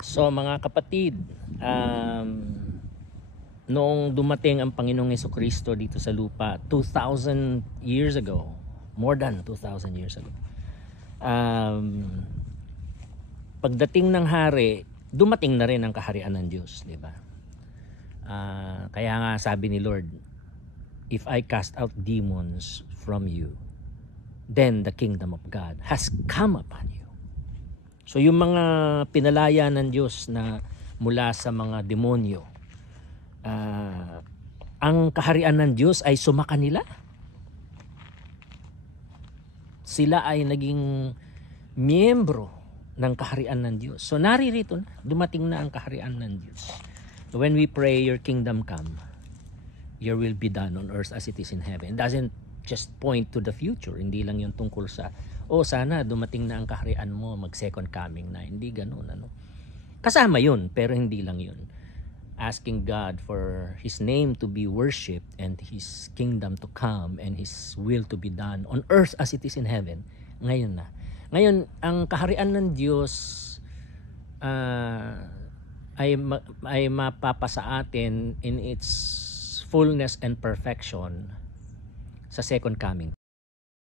So mga kapatid, noong dumating ang Panginoong Jesucristo dito sa lupa 2,000 years ago, more than 2,000 years ago, pagdating ng hari, dumating na rin ang kaharian ng Diyos, di ba? Kaya nga sabi ni Lord, if I cast out demons from you, then the kingdom of God has come upon you. So yung mga pinalaya ng Diyos na mula sa mga demonyo, ang kaharian ng Diyos ay sumaka nila. Sila ay naging miyembro ng kaharian ng Diyos. So naririto na, dumating na ang kaharian ng Diyos. So when we pray, your kingdom come, your will be done on earth as it is in heaven. It doesn't just point to the future. Hindi lang yung tungkol sa, sana dumating na ang kaharian mo, mag second coming na. Hindi ganun. Kasama yun, pero hindi lang yun. Asking God for His name to be worshipped and His kingdom to come and His will to be done on earth as it is in heaven. Ngayon na. Ngayon, ang kaharian ng Diyos ay mapapasa atin in its fullness and perfection sa second coming.